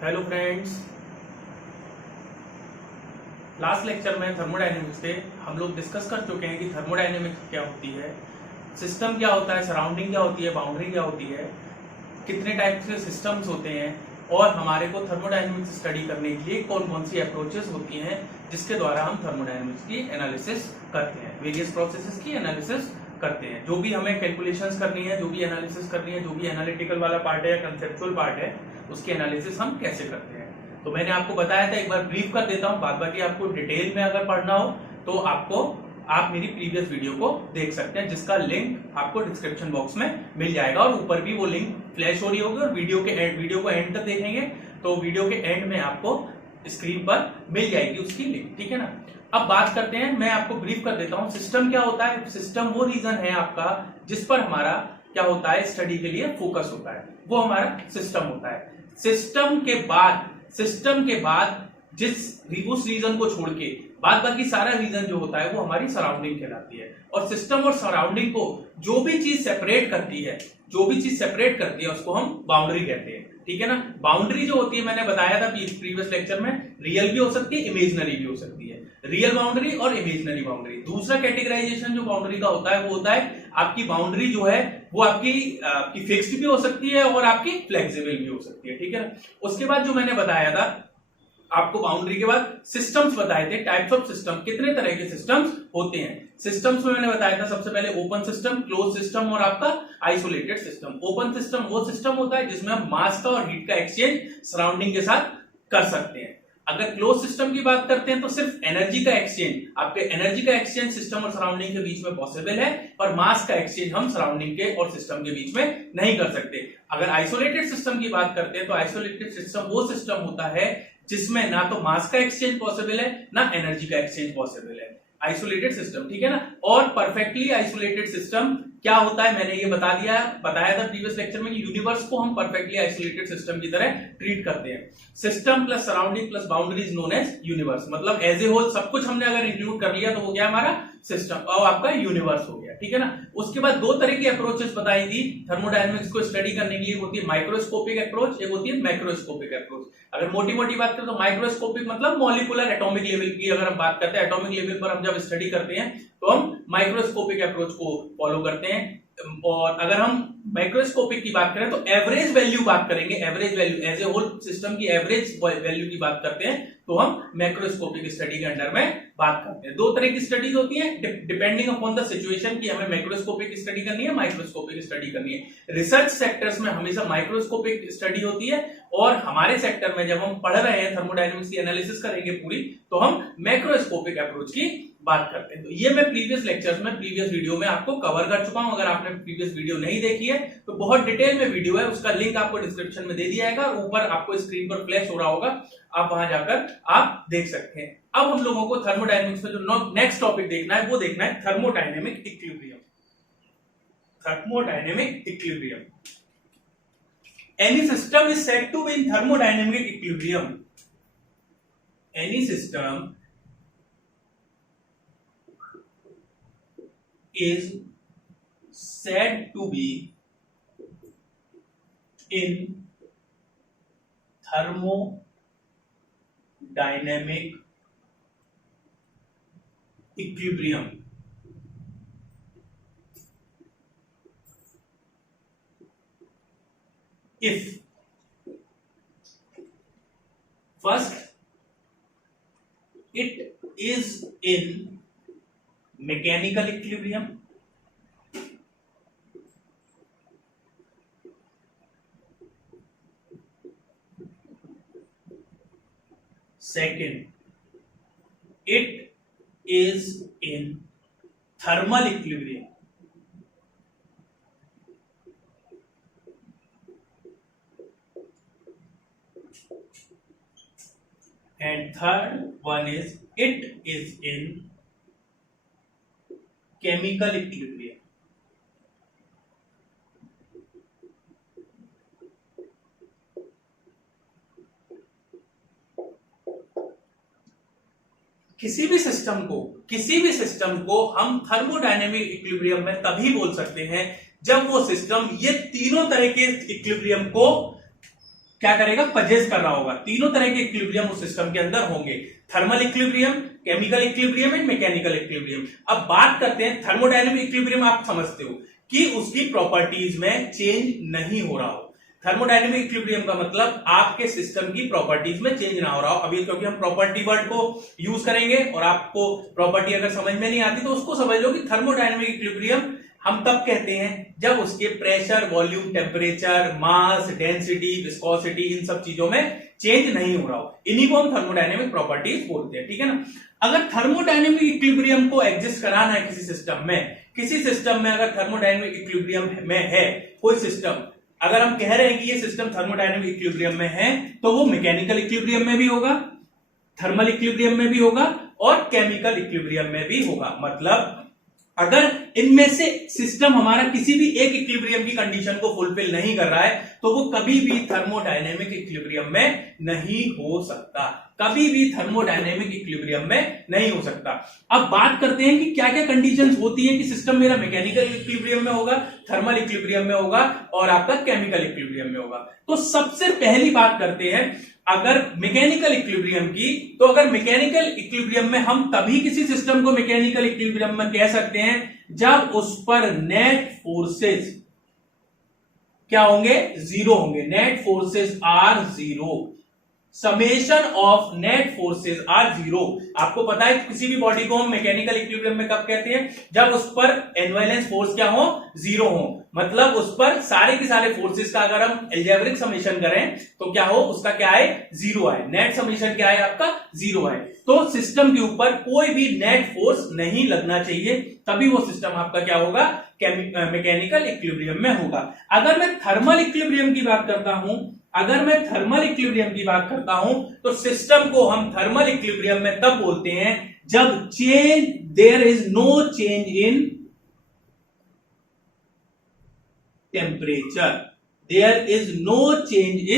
Hello friends, last lecture में thermodynamics पे हम लोग डिस्कस कर चुके हैं कि थर्मोडायनेमिक्स क्या होती है, सिस्टम क्या होता है, सराउंडिंग क्या होती है, बाउंड्री क्या होती है, कितने टाइप के सिस्टम्स होते हैं और हमारे को थर्मोडायनेमिक्स स्टडी करने के लिए कौन कौन सी अप्रोचेस होती हैं जिसके द्वारा हम थर्मोडायनेमिक्स की एनालिसिस करते हैं, वेरियस प्रोसेसेस की एनालिसिस करते हैं। जो भी हमें कैलकुलेशंस करनी है, जो भी एनालिसिस करनी है, जो भी एनालिटिकल वाला पार्ट है या कंसेप्चुअल पार्ट है, उसकी एनालिसिस हम कैसे करते हैं। तो मैंने आपको बताया था, एक बार ब्रीफ कर देता हूं, बाद बाकी आपको डिटेल में अगर पढ़ना हो तो आप मेरी प्रीवियस वीडियो को देख सकते हैं, जिसका लिंक आपको डिस्क्रिप्शन बॉक्स में मिल जाएगा और ऊपर भी वो लिंक फ्लैश हो रही होगी। और वीडियो को एंड तक देखेंगे तो वीडियो के एंड में आपको स्क्रीन पर मिल जाएगी उसकी लिंक, ठीक है ना। अब बात करते हैं, मैं आपको ब्रीफ कर देता हूं सिस्टम क्या होता है। सिस्टम वो रीजन है आपका जिस पर हमारा क्या होता है, स्टडी के लिए फोकस होता है, वो हमारा सिस्टम होता है। सिस्टम के बाद उस रीजन को छोड़ के बाद बाकी सारा रीजन जो होता है वो हमारी सराउंडिंग कहलाती है। और सिस्टम और सराउंडिंग को जो भी चीज सेपरेट करती है उसको हम बाउंड्री कहते हैं, ठीक है ना। बाउंड्री जो होती है, मैंने बताया था प्रीवियस लेक्चर में, रियल भी हो सकती है, इमेजिनरी भी हो सकती है। रियल बाउंड्री और इमेजिनरी बाउंड्री। दूसरा कैटेगराइजेशन जो बाउंड्री का होता है वो होता है आपकी बाउंड्री जो है वो आपकी फिक्स्ड भी हो सकती है और आपकी फ्लेक्सिबल भी हो सकती है, ठीक है ना। उसके बाद जो मैंने बताया था आपको, बाउंड्री के बाद सिस्टम्स बताए थे, टाइप्स ऑफ सिस्टम, कितने तरह के सिस्टम्स होते हैं। सिस्टम्स में मैंने बताया था सबसे पहले ओपन सिस्टम, क्लोज सिस्टम और आपका आइसोलेटेड सिस्टम। ओपन सिस्टम वो सिस्टम होता है जिसमें हम मास का और हीट का एक्सचेंज सराउंडिंग के साथ कर सकते हैं। अगर क्लोज सिस्टम की बात करते हैं तो सिर्फ एनर्जी का एक्सचेंज सिस्टम और सराउंडिंग के बीच में पॉसिबल है, पर मास का एक्सचेंज हम सराउंडिंग के और सिस्टम के बीच में नहीं कर सकते। अगर आइसोलेटेड सिस्टम की बात करते हैं तो आइसोलेटेड सिस्टम वो सिस्टम होता है जिसमें ना तो मास का एक्सचेंज पॉसिबल है ना एनर्जी का एक्सचेंज पॉसिबल है, आइसोलेटेड सिस्टम, ठीक है ना। और परफेक्टली आइसोलेटेड सिस्टम क्या होता है, मैंने ये बताया था प्रीवियस लेक्चर में कि यूनिवर्स को हम परफेक्टली आइसोलेटेड सिस्टम की तरह ट्रीट करते हैं। System plus surrounding plus boundary is known as universe. मतलब एज ए होल सब कुछ हमने अगर इंक्लूड कर लिया तो वो क्या हमारा सिस्टम और आपका यूनिवर्स हो गया, ठीक है ना। उसके बाद दो तरह की अप्रोचेस बताई थी थर्मोडायनेमिक्स को स्टडी करने के लिए, होती है माइक्रोस्कोपिक अप्रोच, एक होती है मैक्रोस्कोपिक अप्रोच। अगर मोटी मोटी बात करें तो माइक्रोस्कोपिक मतलब मॉलिक्यूलर एटॉमिक लेवल की अगर हम बात करते हैं, एटॉमिक लेवल पर हम जब स्टडी करते हैं तो हम माइक्रोस्कोपिक अप्रोच को फॉलो करते हैं। और अगर हम माइक्रोस्कोपिक की बात करें तो एवरेज वैल्यू बात करेंगे, average value as a whole system की एवरेज वैल्यू की बात करते हैं तो हम मैक्रोस्कोपिक स्टडी के अंडर में बात करते हैं। दो तरह की स्टडीज होती हैं डिपेंडिंग अपॉन द सिचुएशन की हमें मैक्रोस्कोपिक स्टडी करनी है, माइक्रोस्कोपिक स्टडी करनी है। रिसर्च सेक्टर्स में हमेशा माइक्रोस्कोपिक स्टडी होती है और हमारे सेक्टर में जब हम पढ़ रहे हैं थर्मोडायनेमिक्स की एनालिसिस करेंगे पूरी, तो हम मैक्रोस्कोपिक अप्रोच की बात करते हैं। तो ये मैं प्रीवियस लेक्चर्स में, प्रीवियस वीडियो में आपको कवर कर चुका हूं। अगर आपने प्रीवियस वीडियो नहीं देखी है तो बहुत डिटेल में वीडियो है, उसका लिंक आपको डिस्क्रिप्शन में दे दिया जाएगा और ऊपर आपको स्क्रीन पर फ्लैश हो रहा होगा, आप वहां जाकर आप देख सकते हैं। अब हम लोगों को थर्मोडायनेमिक्स में जो नेक्स्ट टॉपिक देखना है वो देखना है thermodynamic equilibrium. Thermodynamic equilibrium. Any system is said to be in thermodynamic equilibrium. Any system is said to be in thermodynamic equilibrium if first it is in mechanical equilibrium, second it is in thermal equilibrium, and third one is it is in chemical equilibrium. किसी भी system को हम thermodynamic equilibrium में तभी बोल सकते हैं जब वो सिस्टम ये तीनों तरह के इक्विलिब्रियम को क्या करेगा, पजेस कर रहा होगा। तीनों तरह के इक्विलिब्रियम उस सिस्टम के अंदर होंगे, thermal equilibrium, chemical equilibrium and mechanical equilibrium. अब बात करते हैं थर्मोडायनेमिक इक्विलिब्रियम। आप समझते हो कि उसकी प्रॉपर्टीज में चेंज नहीं हो रहा हो। थर्मोडायनेमिक इक्विलिब्रियम का मतलब आपके सिस्टम की प्रॉपर्टीज में चेंज ना हो रहा हो। अभी क्योंकि हम प्रॉपर्टी वर्ड को यूज करेंगे और आपको प्रॉपर्टी अगर समझ में नहीं आती तो उसको समझ लो कि थर्मोडायनेमिक इक्विलिब्रियम हम तब कहते हैं जब उसके प्रेशर, वॉल्यूम, टेम्परेचर, मास, डेंसिटी, विस्कोसिटी, इन सब चीजों में चेंज नहीं हो रहा हो। इन्हीं को हम थर्मोडायनेमिक प्रॉपर्टीज बोलते हैं, ठीक है ना। अगर थर्मोडायनेमिक इक्विलिब्रियम को एग्जिस्ट कराना है किसी सिस्टम में अगर थर्मोडायनेमिक इक्विलिब्रियम में है कोई सिस्टम, अगर हम कह रहे हैं कि ये सिस्टम थर्मोडायनेमिक इक्विलिब्रियम में है तो वो मैकेनिकल इक्विलिब्रियम में भी होगा, थर्मल इक्विलिब्रियम में भी होगा और केमिकल इक्विलिब्रियम में भी होगा। मतलब अगर इनमें से सिस्टम हमारा किसी भी एक इक्विलिब्रियम की कंडीशन को फुलफिल नहीं कर रहा है तो वो कभी भी थर्मोडायनेमिक इक्विलिब्रियम में नहीं हो सकता, कभी भी थर्मोडायनेमिक इक्विलिब्रियम में नहीं हो सकता। अब बात करते हैं कि क्या क्या कंडीशंस होती है कि सिस्टम मेरा मैकेनिकल इक्विलिब्रियम में होगा, थर्मल इक्विलिब्रियम में होगा और आपका केमिकल इक्विलिब्रियम में होगा। तो सबसे पहली बात करते हैं अगर मैकेनिकल इक्विलिब्रियम की, तो अगर मैकेनिकल इक्विलिब्रियम में हम तभी किसी सिस्टम को मैकेनिकल इक्विलिब्रियम में कह सकते हैं जब उस पर नेट फोर्सेस क्या होंगे, जीरो होंगे। Net forces are zero, summation of net forces are zero. आपको पता है किसी भी बॉडी को हम मैकेनिकल इक्विलिब्रियम में कब कहते हैं, जब उस पर एनवायलेंस फोर्स क्या हो, जीरो हो। मतलब उस पर सारे के सारे फोर्सेस का अगर हम एल्जेब्रिक समेशन करें तो क्या हो, उसका क्या है, जीरो आए। नेट समेशन क्या है आपका, जीरो आए। तो सिस्टम के ऊपर कोई भी नेट फोर्स नहीं लगना चाहिए, तभी वो सिस्टम आपका क्या होगा, मैकेनिकल इक्विलिब्रियम में होगा। अगर मैं थर्मल इक्विलिब्रियम की बात करता हूं तो सिस्टम को हम थर्मल इक्विलिब्रियम में तब बोलते हैं जब there is no change in temperature, there is no change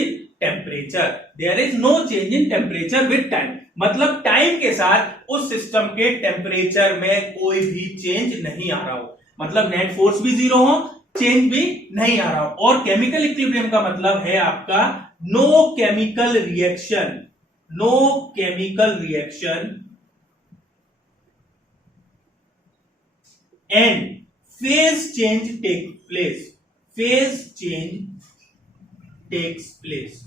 in temperature with time. मतलब टाइम के साथ उस सिस्टम के टेम्परेचर में कोई भी चेंज नहीं आ रहा हो, मतलब नेट फोर्स भी जीरो हो, चेंज भी नहीं आ रहा हो। और केमिकल इक्विलिब्रियम का मतलब है आपका no chemical reaction and phase change takes place.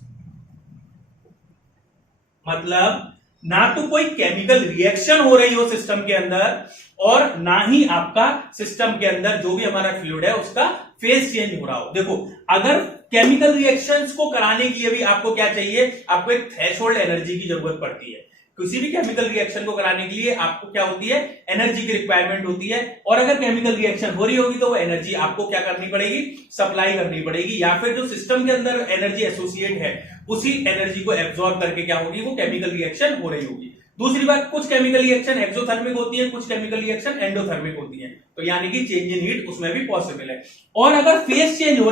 मतलब ना तो कोई केमिकल रिएक्शन हो रही हो सिस्टम के अंदर और ना ही आपका सिस्टम के अंदर जो भी हमारा फ्लूइड है उसका फेज चेंज हो रहा हो। देखो, अगर केमिकल रिएक्शंस को कराने के लिए भी आपको क्या चाहिए, आपको एक थ्रेशोल्ड एनर्जी की जरूरत पड़ती है। किसी भी केमिकल रिएक्शन को कराने के लिए आपको क्या होती है, एनर्जी की रिक्वायरमेंट होती है। और अगर केमिकल रिएक्शन हो रही होगी तो वो एनर्जी आपको क्या करनी पड़ेगी, सप्लाई करनी पड़ेगी, या फिर जो सिस्टम के अंदर एनर्जी एसोसिएट है उसी एनर्जी को एब्जॉर्ब करके क्या होगी, वो केमिकल रिएक्शन हो रही होगी। दूसरी बात, कुछ केमिकल रिएक्शन एक्सोथर्मिक होती है, कुछ केमिकल रिएक्शन एंडोथर्मिक होती है, तो यानी कि चेंज इन हीट उसमें भी पॉसिबल है। और अगर फेज चेंज हो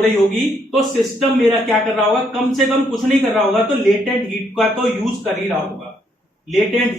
रही होगी तो सिस्टम मेरा क्या कर रहा होगा, कम से कम कुछ नहीं कर रहा होगा तो लेटेंट हीट का तो यूज कर ही रहा होगा। लेटेंट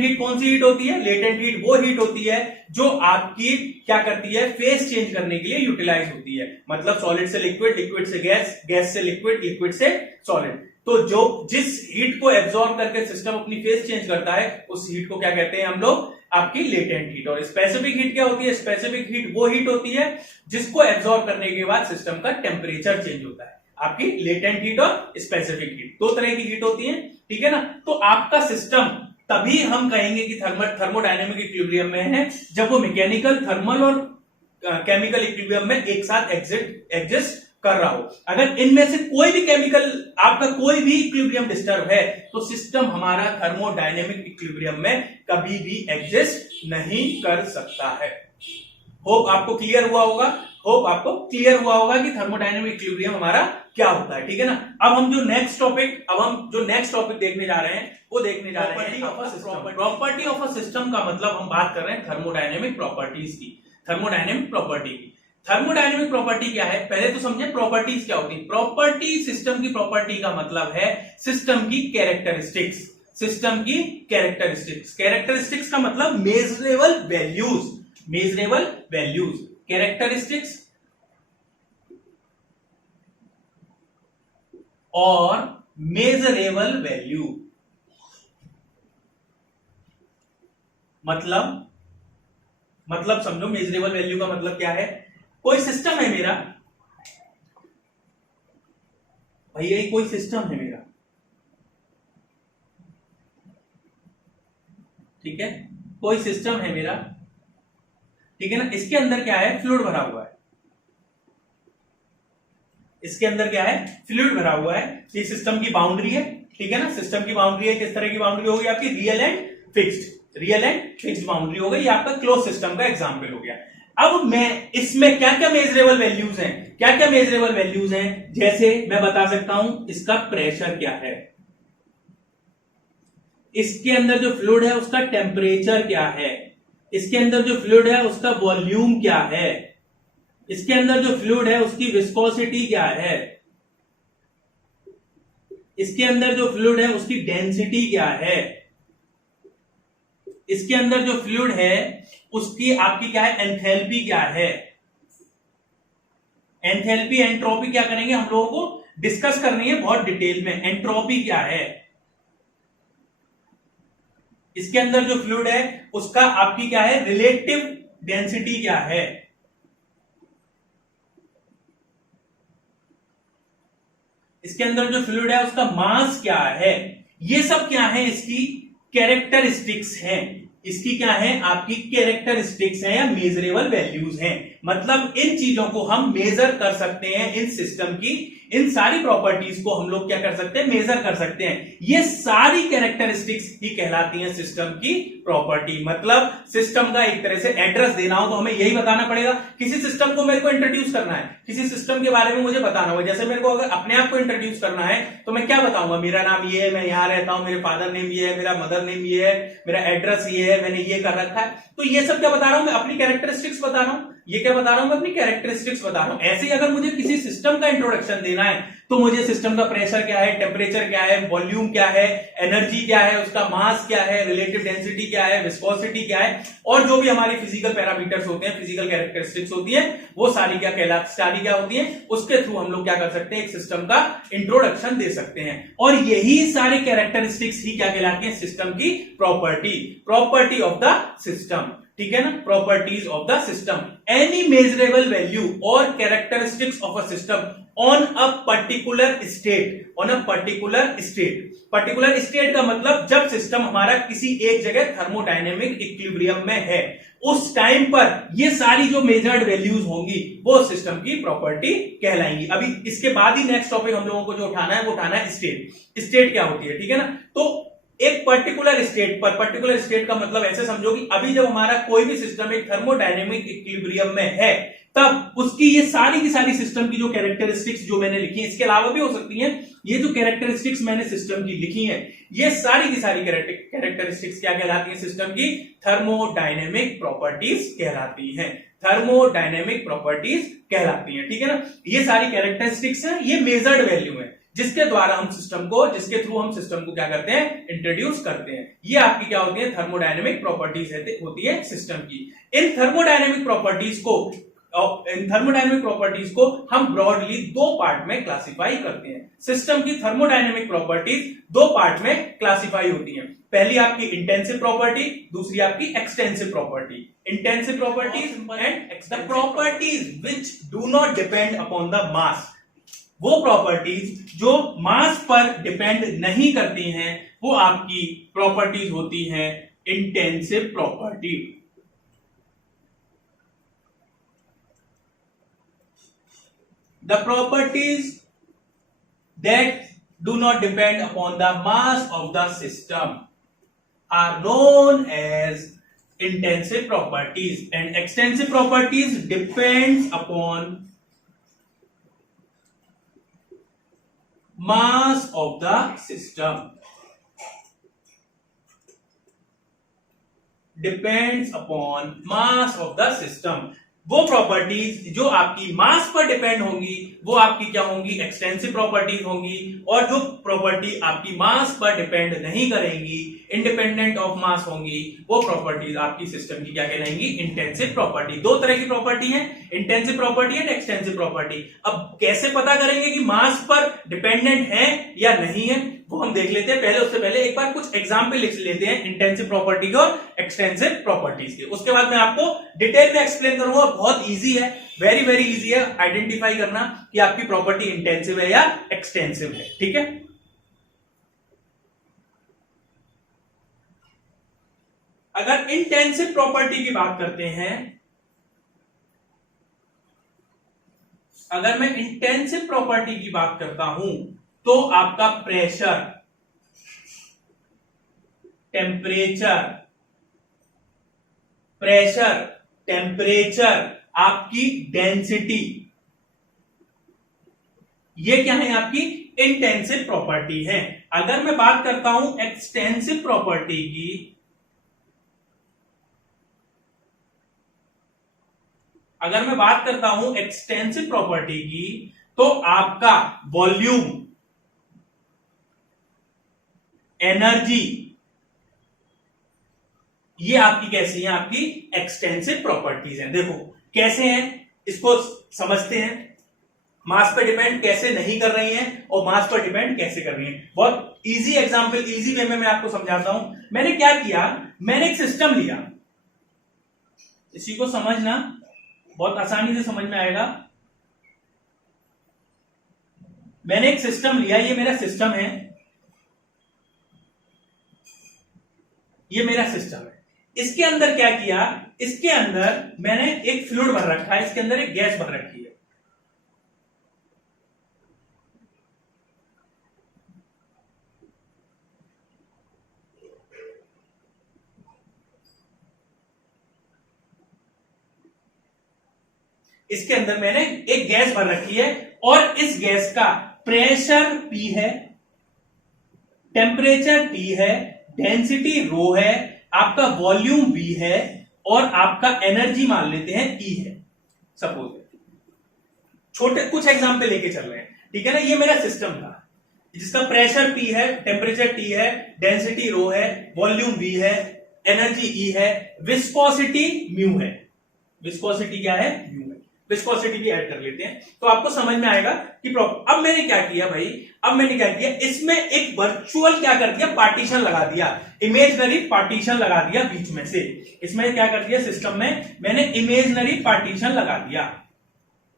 हीट कौन सी हीट होती है, लेटेंट हीट वो हीट होती है जो आपकी क्या करती है, फेज चेंज करने के लिए यूटिलाइज होती है। मतलब सॉलिड से लिक्विड, लिक्विड से गैस, गैस से लिक्विड, लिक्विड से सॉलिड। तो जो जिस हीट को एब्जॉर्ब करके सिस्टम अपनी फेज चेंज करता है उस हीट को क्या कहते हैं हम लोग, आपकी लेटेंट हीट। और स्पेसिफिक हीट क्या होती है, स्पेसिफिक हीट वो हीट होती है जिसको एब्जॉर्ब करने के बाद सिस्टम का टेम्परेचर चेंज होता है। आपकी लेटेंट हीट और स्पेसिफिक हीट दो तरह की हीट होती है, ठीक है ना। तो आपका सिस्टम तभी हम कहेंगे कि थर्मोडायनेमिक इक्विलिब्रियम में है जब वो मैकेनिकल, थर्मल और केमिकल इक्विलिब्रियम में एक साथ एग्जिस्ट कर रहा हो। अगर इनमें से कोई भी केमिकल, आपका कोई भी इक्विलिब्रियम डिस्टर्ब है तो सिस्टम हमारा थर्मोडायनेमिक इक्विलिब्रियम में कभी भी एग्जिस्ट नहीं कर सकता है। होप आपको क्लियर हुआ होगा कि थर्मोडायनेमिक इक्विलिब्रियम हमारा क्या होता है, ठीक है ना। अब हम जो नेक्स्ट टॉपिक देखने जा रहे हैं वो देखने जा रहे हैं प्रॉपर्टी ऑफ अ सिस्टम का मतलब हम बात कर रहे हैं थर्मोडायनेमिक प्रॉपर्टीज की, थर्मोडायनेमिक प्रॉपर्टी की। थर्मोडायनेमिक प्रॉपर्टी क्या है, पहले तो समझे प्रॉपर्टीज क्या होती है। प्रॉपर्टी, सिस्टम की प्रॉपर्टी का मतलब है सिस्टम की कैरेक्टरिस्टिक्स। कैरेक्टरिस्टिक्स का मतलब मेजरेबल वैल्यूज। कैरेक्टरिस्टिक्स और मेजरेबल वैल्यू। मतलब समझो, मेजरेबल वैल्यू का मतलब क्या है? कोई सिस्टम है मेरा भैया, ये कोई सिस्टम है मेरा, ठीक है, कोई सिस्टम है मेरा, ठीक है ना। इसके अंदर क्या है? फ्लूइड भरा हुआ है। इसके अंदर क्या है? फ्लूइड भरा हुआ है। ये सिस्टम की बाउंड्री है, ठीक है ना। सिस्टम की बाउंड्री है, किस तरह की बाउंड्री होगी आपकी? Real and fixed. Real and fixed boundary हो गई। ये आपका क्लोज सिस्टम का एग्जांपल हो गया। अब मैं इसमें क्या क्या मेजरेबल वैल्यूज हैं, क्या क्या मेजरेबल वैल्यूज हैं, जैसे मैं बता सकता हूं इसका प्रेशर क्या है, इसके अंदर जो फ्लूइड है उसका टेम्परेचर क्या है, इसके अंदर जो फ्लूइड है उसका वॉल्यूम क्या है, इसके अंदर जो फ्लूइड है उसकी विस्कोसिटी क्या है, इसके अंदर जो फ्लूइड है उसकी डेंसिटी क्या है, इसके अंदर जो फ्लूइड है उसकी आपकी क्या है? एंथैल्पी क्या है। एंथैल्पी एंट्रोपी क्या करेंगे हम लोगों को डिस्कस करनी है बहुत डिटेल में। एंट्रोपी क्या है, इसके अंदर जो फ्लूइड है उसका आपकी क्या है? रिलेटिव डेंसिटी क्या है, इसके अंदर जो फ्लूइड है उसका मास क्या है। ये सब क्या है? इसकी कैरेक्टरिस्टिक्स हैं। इसकी क्या है? आपकी कैरेक्टरिस्टिक्स हैं या मेजरेबल वैल्यूज हैं। मतलब इन चीजों को हम मेजर कर सकते हैं, इन सिस्टम की इन सारी प्रॉपर्टीज को हम लोग क्या कर सकते हैं? मेजर कर सकते हैं। ये सारी कैरेक्टरिस्टिक्स ही कहलाती हैं सिस्टम की प्रॉपर्टी। मतलब सिस्टम का एक तरह से एड्रेस देना हो तो हमें यही बताना पड़ेगा। किसी सिस्टम को मेरे को इंट्रोड्यूस करना है, किसी सिस्टम के बारे में मुझे बताना होगा। जैसे मेरे को अगर अपने आप को इंट्रोड्यूस करना है तो मैं क्या बताऊंगा? मेरा नाम ये है, मैं यहां रहता हूं, मेरे फादर नेम ये है, मेरा मदर नेम ये है, मेरा एड्रेस ये है, मैंने ये कर रखा है। तो ये सब क्या बता रहा हूं मैं? अपनी कैरेक्टरिस्टिक्स बता रहा हूं। ये क्या बता रहा हूं मैं? अपनी कैरेक्टरिस्टिक्स बता रहा हूं। ऐसे ही अगर मुझे किसी सिस्टम का इंट्रोडक्शन देना है तो मुझे सिस्टम का प्रेशर क्या है, टेम्परेचर क्या है, वॉल्यूम क्या है, एनर्जी क्या है, उसका मास क्या है, रिलेटिव डेंसिटी क्या है, विस्कोसिटी क्या है, और जो भी हमारी फिजिकल पैरामीटर्स होते हैं, फिजिकल कैरेक्टरिस्टिक्स होती है, वो सारी क्या होती है, उसके थ्रू हम लोग क्या कर सकते हैं? एक सिस्टम का इंट्रोडक्शन दे सकते हैं। और यही सारे कैरेक्टरिस्टिक्स ही क्या कहलाती है? सिस्टम की प्रॉपर्टी ऑफ द सिस्टम, ठीक है ना। Properties of the system, any measurable value और characteristics of a system on a particular state. On a particular state का मतलब जब सिस्टम हमारा किसी एक जगह थर्मोडायनेमिक इक्विलिब्रियम में है, उस टाइम पर ये सारी जो मेजर्ड वैल्यूज होंगी वो सिस्टम की प्रॉपर्टी कहलाएंगी। अभी इसके बाद ही नेक्स्ट टॉपिक हम लोगों को जो उठाना है वो उठाना है स्टेट क्या होती है, ठीक है ना। तो एक पर्टिकुलर स्टेट का मतलब ऐसे समझो कि अभी जब हमारा कोई भी सिस्टम एक थर्मोडायनेमिक इक्विलिब्रियम में है, तब उसकी ये सारी की सारी सिस्टम की जो कैरेक्टरिस्टिक्स जो मैंने लिखी है, इसके अलावा भी हो सकती हैं, ये जो कैरेक्टरिस्टिक्स मैंने सिस्टम की लिखी हैं, ये सारी की सारी कैरेक्टरिस्टिक्स क्या कहलाती हैं? सिस्टम की थर्मोडायनेमिक प्रॉपर्टीज कहलाती हैं। थर्मोडायनेमिक प्रॉपर्टीज कहलाती हैं, ठीक है ना। ये सारी कैरेक्टरिस्टिक्स हैं, ये मेजर्ड वैल्यू है जिसके द्वारा हम जिसके थ्रू हम सिस्टम को क्या करते हैं? इंट्रोड्यूस करते हैं। ये आपकी क्या होती है? थर्मोडायनेमिक प्रॉपर्टीज होती है सिस्टम की। इन थर्मोडायनेमिक प्रॉपर्टीज को हम ब्रॉडली दो पार्ट में क्लासिफाई करते हैं। सिस्टम की थर्मोडायनेमिक प्रॉपर्टीज दो पार्ट में क्लासिफाई होती हैं। पहली आपकी इंटेंसिव प्रॉपर्टी, दूसरी आपकी extensive property. Intensive properties and the properties which do not depend upon the mass. वो प्रॉपर्टीज जो मास पर डिपेंड नहीं करती हैं, वो आपकी प्रॉपर्टीज होती हैं intensive property. The properties that do not depend upon the mass of the system are known as intensive properties, and extensive properties depends upon mass of the system. Depends upon mass of the system. वो properties जो आपकी मास पर depend होंगी वो आपकी क्या होंगी? Extensive properties होंगी। और जो प्रॉपर्टी आपकी मास पर डिपेंड नहीं करेंगी, इंडिपेंडेंट ऑफ मास होंगी, वो प्रॉपर्टीज आपकी सिस्टम की क्या कहलाएंगी, इंटेंसिव प्रॉपर्टी। दो तरह की प्रॉपर्टी है, intensive property and extensive property. अब कैसे पता करेंगे कि मास पर डिपेंडेंट है या नहीं है, वो हम देख लेते हैं। पहले उससे पहले एक बार कुछ एग्जाम्पल लिख लेते हैं इंटेंसिव प्रॉपर्टी के और एक्सटेंसिव प्रॉपर्टीज के, उसके बाद मैं आपको डिटेल में एक्सप्लेन करूंगा। बहुत इजी है, वेरी वेरी इजी है आइडेंटिफाई करना कि आपकी प्रॉपर्टी इंटेंसिव है या एक्सटेंसिव है। ठीक है, अगर इंटेंसिव प्रॉपर्टी की बात करते हैं, अगर मैं इंटेंसिव प्रॉपर्टी की बात करता हूं तो आपका प्रेशर, टेम्परेचर, प्रेशर, टेम्परेचर, आपकी डेंसिटी, ये क्या है, आपकी इंटेंसिव प्रॉपर्टी है। अगर मैं बात करता हूं एक्सटेंसिव प्रॉपर्टी की, अगर मैं बात करता हूं एक्सटेंसिव प्रॉपर्टी की, तो आपका वॉल्यूम, एनर्जी, ये आपकी कैसी है, आपकी एक्सटेंसिव प्रॉपर्टीज हैं। देखो कैसे हैं, इसको समझते हैं। मास पर डिपेंड कैसे नहीं कर रही हैं और मास पर डिपेंड कैसे कर रही हैं। बहुत इजी एग्जांपल, इजी वे में मैं आपको समझाता हूं। मैंने क्या किया, मैंने एक सिस्टम लिया, इसी को समझना बहुत आसानी से समझ में आएगा। मैंने एक सिस्टम लिया, ये मेरा सिस्टम है, ये मेरा सिस्टम है। इसके अंदर क्या किया, इसके अंदर मैंने एक फ्लूइड भर रखा है, इसके अंदर एक गैस भर रखी है। इसके अंदर मैंने एक गैस भर रखी है और इस गैस का प्रेशर P है, टेम्परेचर T है, डेंसिटी रो है, आपका वॉल्यूम V है और आपका एनर्जी मान लेते हैं E है। सपोज छोटे कुछ एग्जांपल लेके चल रहे हैं, ठीक है ना। ये मेरा सिस्टम था जिसका प्रेशर P है, टेम्परेचर T है, डेंसिटी रो है, वॉल्यूम V है, एनर्जी E है, विस्कोसिटी म्यू है। विस्कोसिटी क्या है, म्यू है। विस्कोसिटी भी ऐड कर लेते हैं तो आपको समझ में आएगा कि अब मैंने क्या किया भाई, अब मैंने क्या किया, इसमें एक वर्चुअल क्या कर दिया, पार्टीशन लगा दिया, इमेजनरी पार्टीशन लगा दिया बीच में से। इसमें क्या कर दिया, सिस्टम में मैंने इमेजनरी पार्टीशन लगा दिया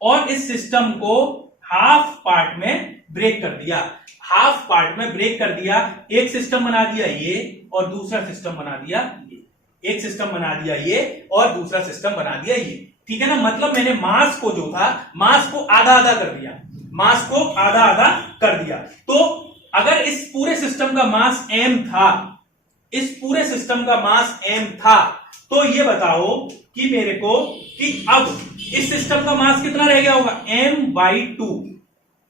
और इस सिस्टम को हाफ पार्ट में ब्रेक कर दिया। हाफ पार्ट में ब्रेक कर दिया, एक सिस्टम बना दिया ये और दूसरा सिस्टम बना दिया ये, एक सिस्टम बना दिया ये और दूसरा सिस्टम बना दिया ये। ठीक है ना, मतलब मैंने मास को जो था, मास को आधा आधा कर दिया, मास को आधा आधा कर दिया। तो अगर इस पूरे सिस्टम का मास m था, इस पूरे सिस्टम का मास m था, तो ये बताओ कि मेरे को कि अब इस सिस्टम का मास कितना रह गया होगा, m/2,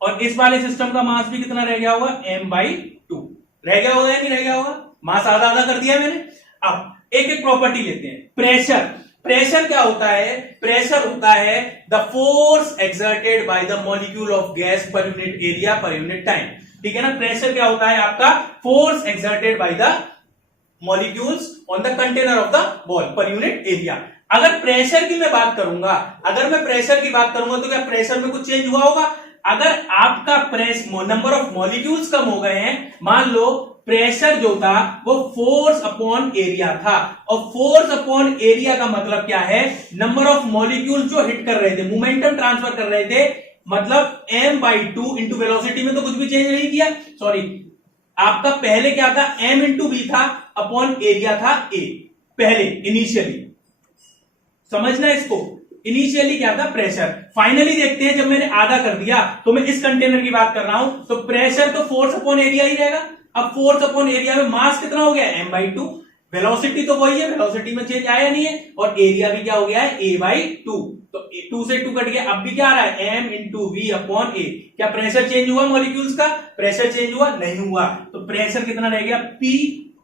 और इस वाले सिस्टम का मास भी कितना रह गया होगा, m/2 रह गया होगा या नहीं रह गया होगा, मास आधा आधा कर दिया मैंने। अब एक एक प्रॉपर्टी लेते हैं। प्रेशर, प्रेशर क्या होता है, प्रेशर होता है the force exerted by the molecule of gas per unit area per unit time. ठीक है ना, प्रेशर क्या होता है आपका, force exerted by the molecules on the container of the ball per unit area. अगर प्रेशर की मैं बात करूंगा, अगर मैं प्रेशर की बात करूंगा तो क्या प्रेशर में कुछ चेंज हुआ होगा। अगर आपका नंबर ऑफ मॉलिक्यूल्स कम हो गए हैं, मान लो प्रेशर जो था वो फोर्स अपॉन एरिया था, और फोर्स अपॉन एरिया का मतलब क्या है, नंबर ऑफ मॉलिक्यूल जो हिट कर रहे थे, मोमेंटम ट्रांसफर कर रहे थे, मतलब m/2 इंटू वेलोसिटी में तो कुछ भी चेंज नहीं किया। सॉरी, आपका पहले क्या था, m इंटू v था, अपॉन एरिया था a, पहले इनिशियली समझना इसको। इनिशियली क्या था, प्रेशर। फाइनली देखते हैं, जब मैंने आधा कर दिया तो मैं इस कंटेनर की बात कर रहा हूं, तो प्रेशर तो फोर्स अपॉन एरिया ही रहेगा। अब फोर्स अपॉन एरिया में मास कितना हो गया, m/2, वेलोसिटी तो वही है, वेलोसिटी में चेंज आया नहीं है, और एरिया भी क्या हो गया है, a/2। तो 2 से 2 कट गया, अब भी क्या आ रहा है, m इंटू वी अपॉन ए। क्या प्रेशर चेंज हुआ मॉलिक्यूल्स का, प्रेशर चेंज हुआ नहीं हुआ, तो प्रेशर कितना रह गया, p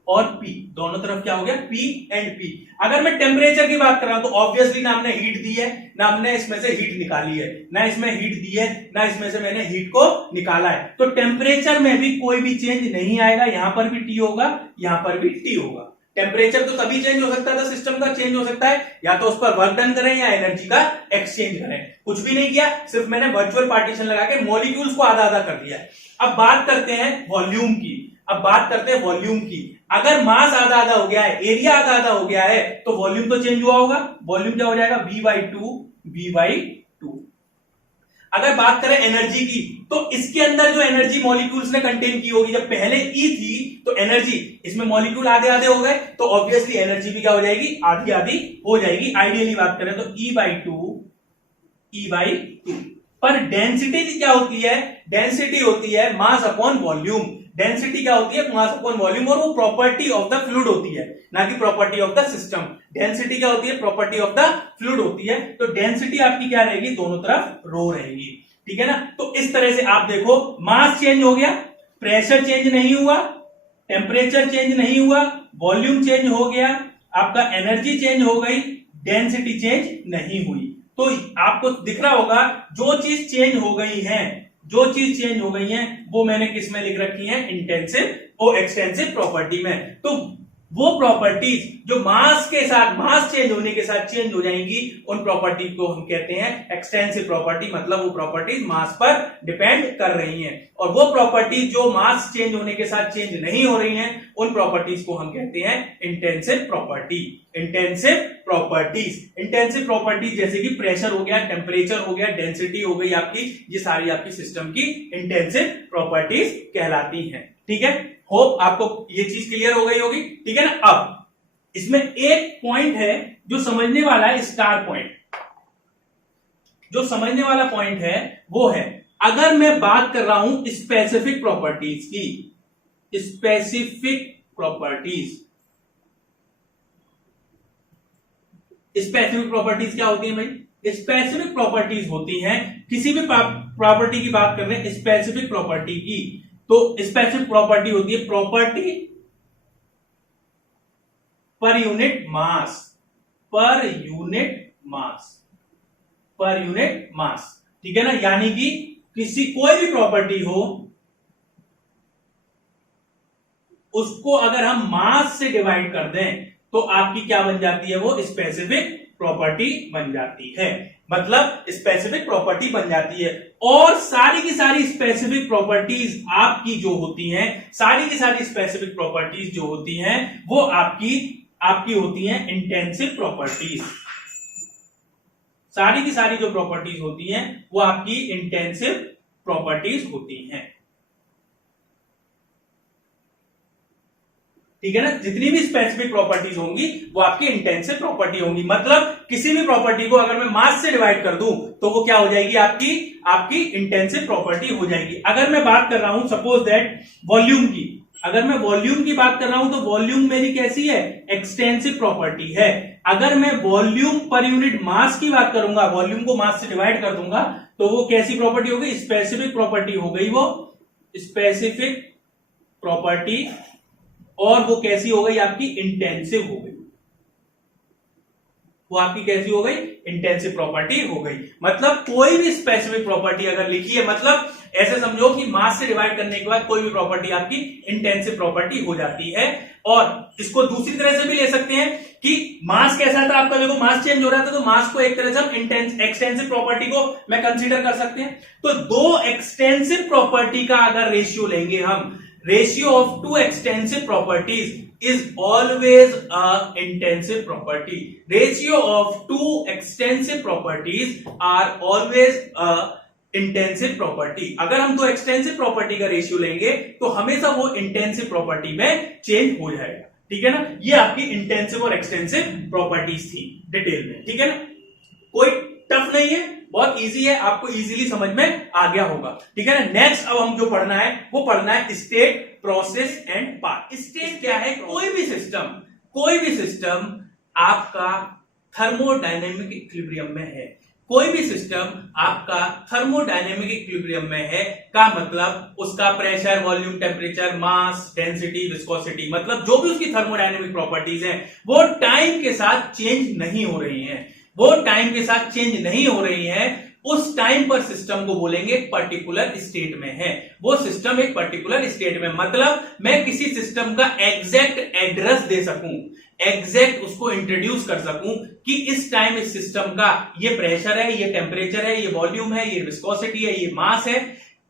और P, दोनों तरफ क्या हो गया P एंड P। अगर मैं टेम्परेचर की बात कर रहा हूं तो ऑब्वियसली ना हमने हीट दी है, ना हमने इसमें से हीट निकाली है, ना इसमें हीट दी है, ना इसमें से मैंने हीट को निकाला है। तो टेम्परेचर में भी कोई भी चेंज नहीं आएगा, यहां पर भी T होगा, यहां पर भी T होगा। टेम्परेचर तो तभी चेंज हो सकता है, सिस्टम का चेंज हो सकता है, या तो उस पर वर्क डन करें या एनर्जी का एक्सचेंज करें। कुछ भी नहीं किया, सिर्फ मैंने वर्चुअल पार्टीशन लगा के मॉलिक्यूल्स को आधा आधा कर दिया। अब बात करते हैं वॉल्यूम की। अब बात करते हैं वॉल्यूम की। अगर मास आधा आधा हो गया है, एरिया आधा आधा हो गया है, तो वॉल्यूम तो चेंज हुआ होगा। वॉल्यूम क्या हो जाएगा, V/2। अगर बात करें एनर्जी की, तो इसके अंदर जो एनर्जी मॉलिक्यूल्स ने कंटेन की होगी, जब पहले E थी तो एनर्जी, इसमें मॉलिक्यूल आधे आधे हो गए तो ऑब्वियसली एनर्जी भी क्या हो जाएगी, आधी आधी हो जाएगी। आइडियली बात करें तो E/2 पर डेंसिटी क्या होती है, डेंसिटी होती है मास अपॉन वॉल्यूम। डेंसिटी क्या होती है, मास अपॉन वॉल्यूम, और वो प्रॉपर्टी ऑफ द फ्लूइड होती है, ना कि property of the system. Density क्या होती है, प्रॉपर्टी ऑफ द फ्लूइड होती है। तो डेंसिटी आपकी क्या रहेगी, दोनों तरफ रो रहेगी, ठीक है ना। तो इस तरह से आप देखो, मास चेंज हो गया, प्रेशर चेंज नहीं हुआ, टेम्परेचर चेंज नहीं हुआ, वॉल्यूम चेंज हो गया, आपका एनर्जी चेंज हो गई, डेंसिटी चेंज नहीं हुई। तो आपको दिख रहा होगा जो चीज चेंज हो गई है, जो चीज चेंज हो गई है वो मैंने किस में लिख रखी है, इंटेंसिव और एक्सटेंसिव प्रॉपर्टी में। तो वो प्रॉपर्टीज जो मास के साथ, मास चेंज होने के साथ चेंज हो जाएंगी, उन प्रॉपर्टी को हम कहते हैं एक्सटेंसिव प्रॉपर्टी। मतलब वो प्रॉपर्टीज मास पर डिपेंड कर रही हैं। और वो प्रॉपर्टीज जो मास चेंज होने के साथ चेंज नहीं हो रही हैं, उन प्रॉपर्टीज को हम कहते हैं intensive property. Intensive properties, intensive properties जैसे कि प्रेशर हो गया, टेम्परेचर हो गया, डेंसिटी हो गई आपकी, ये सारी आपकी सिस्टम की इंटेंसिव प्रॉपर्टीज कहलाती हैं, ठीक है। होप आपको ये चीज क्लियर हो गई होगी, ठीक है ना। अब इसमें एक पॉइंट है जो समझने वाला है, स्टार पॉइंट। जो समझने वाला पॉइंट है वो है, अगर मैं बात कर रहा हूं स्पेसिफिक प्रॉपर्टीज की, स्पेसिफिक प्रॉपर्टीज, स्पेसिफिक प्रॉपर्टीज क्या होती है भाई, स्पेसिफिक प्रॉपर्टीज होती हैं, किसी भी प्रॉपर्टी की बात कर रहे हैं स्पेसिफिक प्रॉपर्टी की, तो स्पेसिफिक प्रॉपर्टी होती है property per unit mass, per unit mass, per unit mass, ठीक है ना। यानी कि किसी कोई भी प्रॉपर्टी हो, उसको अगर हम मास से डिवाइड कर दें तो आपकी क्या बन जाती है, वो स्पेसिफिक प्रॉपर्टी बन जाती है। मतलब स्पेसिफिक प्रॉपर्टी बन जाती है। और सारी की सारी स्पेसिफिक प्रॉपर्टीज आपकी जो होती हैं, सारी की सारी स्पेसिफिक प्रॉपर्टीज जो होती हैं, वो आपकी होती हैं इंटेंसिव प्रॉपर्टीज। सारी की सारी जो प्रॉपर्टीज होती हैं वो आपकी इंटेंसिव प्रॉपर्टीज होती हैं, ठीक है ना। जितनी भी स्पेसिफिक प्रॉपर्टीज होंगी वो आपकी इंटेंसिव प्रॉपर्टी होंगी। मतलब किसी भी प्रॉपर्टी को अगर मैं मास से डिवाइड कर दूं तो वो क्या हो जाएगी, आपकी इंटेंसिव प्रॉपर्टी हो जाएगी। अगर मैं बात कर रहा हूं सपोज दैट वॉल्यूम की, अगर मैं वॉल्यूम की बात कर रहा हूं तो वॉल्यूम मेरी कैसी है, एक्सटेंसिव प्रॉपर्टी है। अगर मैं वॉल्यूम पर यूनिट मास की बात करूंगा, वॉल्यूम को मास से डिवाइड कर दूंगा, तो वो कैसी प्रॉपर्टी हो गई, स्पेसिफिक प्रॉपर्टी हो गई, वो स्पेसिफिक प्रॉपर्टी। और वो कैसी हो गई, आपकी इंटेंसिव हो गई, वो आपकी कैसी हो गई, इंटेंसिव प्रॉपर्टी हो गई। मतलब कोई भी स्पेसिफिक प्रॉपर्टी अगर लिखी है, मतलब ऐसे समझो कि मास से डिवाइड करने के बाद कोई भी प्रॉपर्टी आपकी इंटेंसिव प्रॉपर्टी हो जाती है। और इसको दूसरी तरह से भी ले सकते हैं कि मास कैसा था आपका, देखो मास चेंज हो रहा था, तो मास को एक तरह से हम एक्सटेंसिव प्रॉपर्टी को मैं कंसीडर कर सकते हैं। तो दो एक्सटेंसिव प्रॉपर्टी का अगर रेशियो लेंगे हम, ratio of two extensive properties is always a intensive property. Ratio of two extensive properties are always a intensive property. अगर हम दो एक्सटेंसिव प्रॉपर्टी का रेशियो लेंगे तो हमेशा वो इंटेंसिव प्रॉपर्टी में चेंज हो जाएगा, ठीक है ना। ये आपकी इंटेंसिव और एक्सटेंसिव प्रॉपर्टीज थी डिटेल में, ठीक है ना। कोई टफ नहीं है, बहुत इजी है, आपको इजीली समझ में आ गया होगा, ठीक है ना। नेक्स्ट अब हम जो पढ़ना है वो पढ़ना है state, process and path. State क्या है, कोई भी सिस्टम आपका थर्मोडायनेमिक इक्विलिब्रियम में है। कोई भी सिस्टम आपका थर्मोडायनेमिक इक्विलिब्रियम में है का मतलब उसका प्रेशर, वॉल्यूम, टेम्परेचर, मास, डेंसिटी, विस्कोसिटी, मतलब जो भी उसकी थर्मोडायनेमिक प्रॉपर्टीज हैं वो टाइम के साथ चेंज नहीं हो रही हैं। वो टाइम के साथ चेंज नहीं हो रही हैं, उस टाइम पर सिस्टम को बोलेंगे पर्टिकुलर स्टेट में है। वो सिस्टम एक पर्टिकुलर स्टेट में, मतलब मैं किसी सिस्टम का एग्जैक्ट एड्रेस दे सकूं, एग्जैक्ट उसको इंट्रोड्यूस कर सकूं कि इस टाइम इस सिस्टम का ये प्रेशर है, ये टेम्परेचर है, ये वॉल्यूम है, ये विस्कोसिटी है, ये मास है।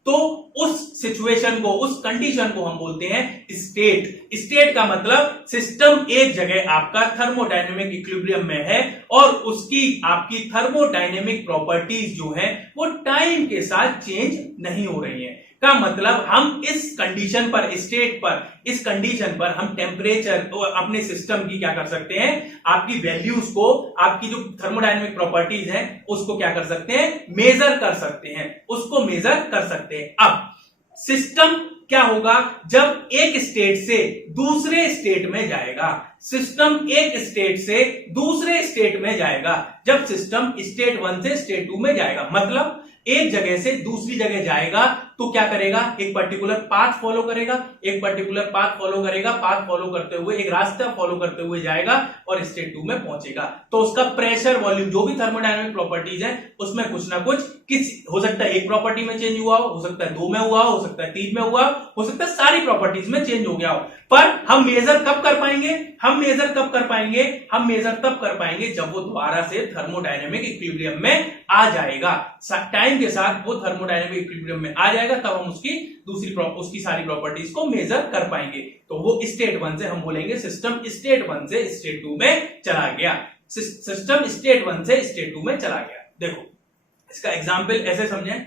तो उस सिचुएशन को, उस कंडीशन को हम बोलते हैं स्टेट। स्टेट का मतलब सिस्टम एक जगह आपका थर्मोडायनेमिक इक्विलिब्रियम में है और उसकी आपकी थर्मोडायनेमिक प्रॉपर्टीज जो है वो टाइम के साथ चेंज नहीं हो रही है। का मतलब हम इस कंडीशन पर, स्टेट पर, इस कंडीशन पर हम टेम्परेचर अपने सिस्टम की क्या कर सकते हैं, आपकी वैल्यूज को, आपकी जो थर्मोडायनेमिक प्रॉपर्टीज हैं उसको क्या कर सकते हैं, मेजर कर सकते हैं, उसको मेजर कर सकते हैं। अब सिस्टम क्या होगा जब एक स्टेट से दूसरे स्टेट में जाएगा। सिस्टम एक स्टेट से दूसरे स्टेट में जाएगा जब सिस्टम स्टेट 1 से स्टेट 2 में जाएगा। मतलब एक जगह से दूसरी जगह जाएगा तो क्या करेगा, एक पर्टिकुलर पाथ फॉलो करेगा, एक पर्टिकुलर पाथ फॉलो करेगा, पाथ फॉलो करते हुए एक रास्ता फॉलो करते हुए जाएगा और स्टेट 2 में पहुंचेगा। तो उसका प्रेशर, वॉल्यूम, जो भी थर्मोडायनेमिक प्रॉपर्टीज है उसमें कुछ ना कुछ हो सकता है एक प्रॉपर्टी में चेंज हुआ हो सकता है 2 में हुआ हो सकता है 3 में हुआ हो सकता है सारी प्रॉपर्टीज में चेंज हो गया हो। पर हम मेजर कब कर पाएंगे, हम मेजर कब कर पाएंगे, हम मेजर तब कर पाएंगे जब वो दोबारा से थर्मोडायनेमिक इक्विलिब्रियम में आ जाएगा। टाइम के साथ वो थर्मोडायनेमिक इक्विलिब्रियम में आ जाएगा, तब हम उसकी सारी प्रॉपर्टीज को मेजर कर पाएंगे। तो वो स्टेट 1 से हम बोलेंगे सिस्टम स्टेट 1 से स्टेट 2 में चला गया। सिस्टम स्टेट 1 से स्टेट 2 में चला गया। देखो इसका एग्जाम्पल ऐसे समझें,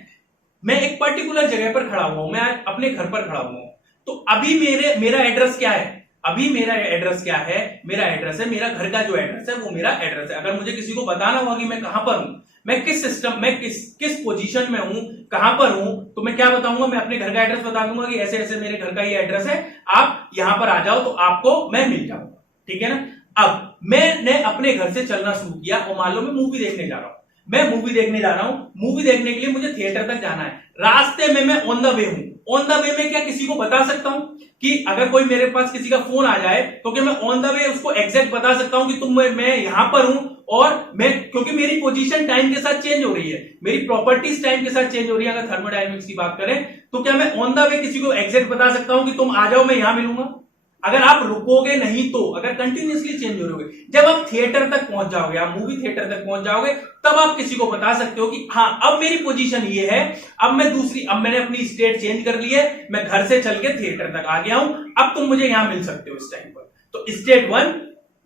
मैं एक पर्टिकुलर जगह पर खड़ा हुआ हूं, मैं अपने घर पर खड़ा हुआ हूं, तो अभी मेरा एड्रेस क्या है, अभी मेरा एड्रेस क्या है, मेरा एड्रेस है, मेरा घर का जो एड्रेस है वो मेरा एड्रेस है। अगर मुझे किसी को बताना होगा कि मैं कहां पर हूं, मैं किस सिस्टम में किस पोजीशन में हूं, कहां पर हूं, तो मैं क्या बताऊंगा, मैं अपने घर का एड्रेस बता दूंगा कि ऐसे ऐसे मेरे घर का ये एड्रेस है, आप यहां पर आ जाओ तो आपको मैं मिल जाऊंगा। ठीक है ना। अब मैंने अपने घर से चलना शुरू किया और मान लो मैं मूवी देखने जा रहा हूं, मैं मूवी देखने जा रहा हूं, मूवी देखने के लिए मुझे थिएटर तक जाना है, रास्ते में मैं ऑन द वे हूं। ऑन द वे में क्या किसी को बता सकता हूं कि अगर कोई मेरे पास किसी का फोन आ जाए तो क्या मैं ऑन द वे उसको एग्जैक्ट बता सकता हूं कि मैं यहां पर हूं और मैं, क्योंकि मेरी पोजीशन टाइम के साथ चेंज हो रही है, मेरी प्रॉपर्टीज टाइम के साथ चेंज हो रही है। अगर थर्मोडायनेमिक्स की बात करें तो क्या मैं ऑन द वे किसी को एग्जैक्ट बता सकता हूं कि तुम आ जाओ मैं यहां मिलूंगा। अगर आप रुकोगे नहीं तो, अगर कंटिन्यूअसली चेंज हो रहोगे, जब आप थिएटर तक पहुंच जाओगे, आप मूवी थिएटर तक पहुंच जाओगे, तब आप किसी को बता सकते हो कि हाँ अब मेरी पोजीशन ये है, अब मैंने अपनी स्टेट चेंज कर ली है, मैं घर से चल के थिएटर तक आ गया हूं, अब तुम मुझे यहां मिल सकते हो इस टाइम पर। तो स्टेट 1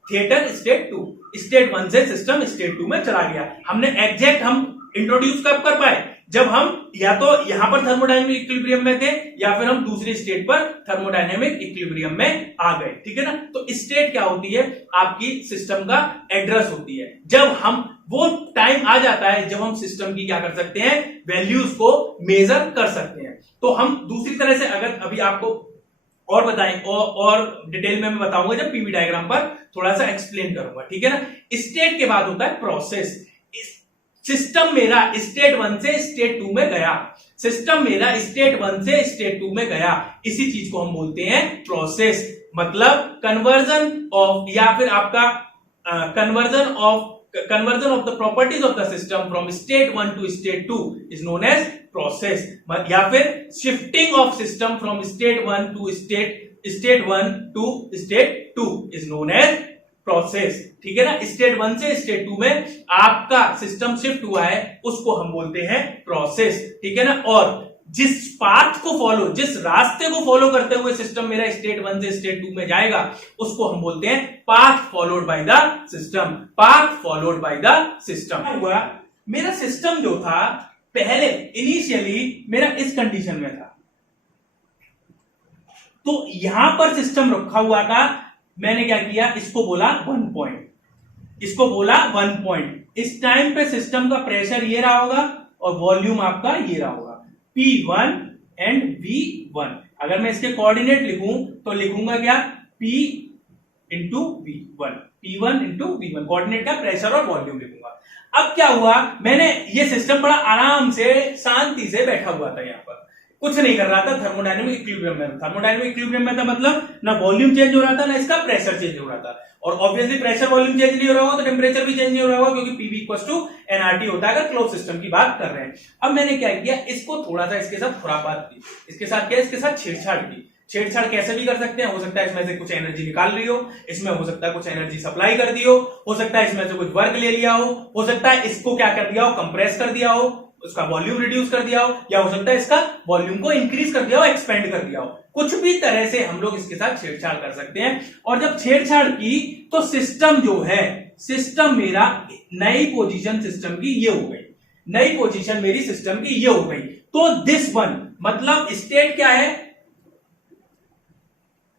थिएटर, स्टेट 2, स्टेट 1 से सिस्टम स्टेट 2 में चला गया। हमने एग्जैक्ट हम इंट्रोड्यूस कब कर पाए, जब हम या तो यहां पर थर्मोडायनेमिक इक्विलिब्रियम में थे या फिर हम दूसरी स्टेट पर थर्मोडायनेमिक इक्विलिब्रियम में आ गए। ठीक है ना। तो स्टेट क्या होती है, आपकी सिस्टम का एड्रेस होती है। जब हम वो टाइम आ जाता है जब हम सिस्टम की क्या कर सकते हैं, वैल्यूज को मेजर कर सकते हैं। तो हम दूसरी तरह से, अगर अभी आपको और बताएं और डिटेल में मैं बताऊंगा जब पीवी डायग्राम पर थोड़ा सा एक्सप्लेन करूंगा। ठीक है ना। स्टेट के बाद होता है प्रोसेस। सिस्टम मेरा स्टेट 1 से स्टेट 2 में गया, सिस्टम मेरा स्टेट 1 से स्टेट 2 में गया, इसी चीज को हम बोलते हैं प्रोसेस। मतलब कन्वर्जन ऑफ, या फिर आपका conversion of the properties of the system from state 1 to state 2 is known as process. या फिर shifting of system from state 1 to state 1 to state 2 is known as process. ठीक है ना। State 1 से state 2 में आपका सिस्टम शिफ्ट हुआ है, उसको हम बोलते हैं प्रोसेस। ठीक है ना। और जिस पाथ को फॉलो, जिस रास्ते को फॉलो करते हुए सिस्टम मेरा स्टेट 1 से स्टेट 2 में जाएगा, उसको हम बोलते हैं path followed by the system. Path followed by the system हुआ, मेरा सिस्टम जो था पहले इनिशियली मेरा इस कंडीशन में था, तो यहां पर सिस्टम रखा हुआ था। मैंने क्या किया, इसको बोला 1 पॉइंट, इसको बोला 1 पॉइंट। इस टाइम पे सिस्टम का प्रेशर ये रहा होगा और वॉल्यूम आपका ये रहा होगा, P1 एंड V1। अगर मैं इसके कोऑर्डिनेट लिखूं तो लिखूंगा क्या, P into V1, P1 into V1, coordinate का प्रेशर और वॉल्यूम लिखूंगा। अब क्या हुआ, मैंने ये सिस्टम बड़ा आराम से शांति से बैठा हुआ था, यहाँ पर कुछ नहीं कर रहा था, थर्मोडायनेमिक इक्विलिब्रियम में। थर्मोडायनेमिक इक्विलिब्रियम में था मतलब ना वॉल्यूम चेंज हो रहा था ना इसका प्रेशर चेंज हो रहा था, और ऑब्वियसली प्रेशर वॉल्यूम चेंज नहीं हो रहा होगा तो टेम्परेचर भी चेंज नहीं हो रहा होगा, क्योंकि पीवी इक्वल्स टू एनआरटी होता है अगर क्लोज सिस्टम की बात कर रहे हैं। अब मैंने क्या किया, इसको थोड़ा सा इसके साथ खुरापात की, इसके साथ क्या, इसके साथ छेड़छाड़ की। छेड़छाड़ कैसे भी कर सकते हैं, हो सकता है इसमें से कुछ एनर्जी निकाल रही हो, इसमें हो सकता है कुछ एनर्जी सप्लाई कर दी हो सकता है इसमें से कुछ वर्क ले लिया हो सकता है इसको क्या कर दिया हो, कंप्रेस कर दिया हो, उसका वॉल्यूम रिड्यूस कर दिया हो, या हो सकता है इसका वॉल्यूम को इंक्रीज कर दिया हो, एक्सपेंड कर दिया हो। कुछ भी तरह से हम लोग इसके साथ छेड़छाड़ कर सकते हैं। और जब छेड़छाड़ की तो सिस्टम जो है, सिस्टम मेरा नई पोजीशन सिस्टम की ये हो गई, नई पोजीशन मेरी सिस्टम की ये हो गई। तो दिस वन मतलब स्टेट क्या है,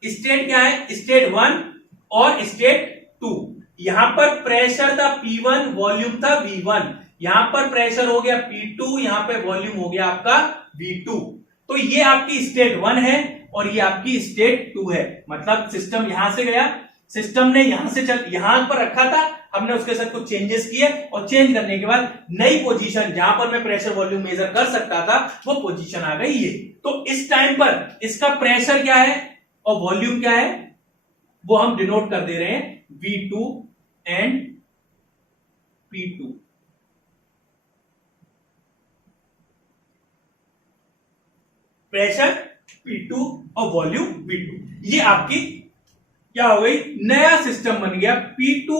स्टेट क्या है, स्टेट 1 और स्टेट 2। यहां पर प्रेशर था P1, वॉल्यूम था V1, यहां पर प्रेशर हो गया P2, यहां पे वॉल्यूम हो गया आपका V2। तो ये आपकी स्टेट 1 है और ये आपकी स्टेट 2 है। मतलब सिस्टम यहां से गया, सिस्टम ने यहां से यहां पर रखा था, हमने उसके साथ कुछ चेंजेस किए और चेंज करने के बाद नई पोजीशन जहां पर मैं प्रेशर वॉल्यूम मेजर कर सकता था वो पोजीशन आ गई ये। तो इस टाइम पर इसका प्रेशर क्या है और वॉल्यूम क्या है वो हम डिनोट कर दे रहे हैं V2 and P2। Pressure P2 और वॉल्यूम V2, ये आपकी क्या हो गई, नया सिस्टम बन गया P2,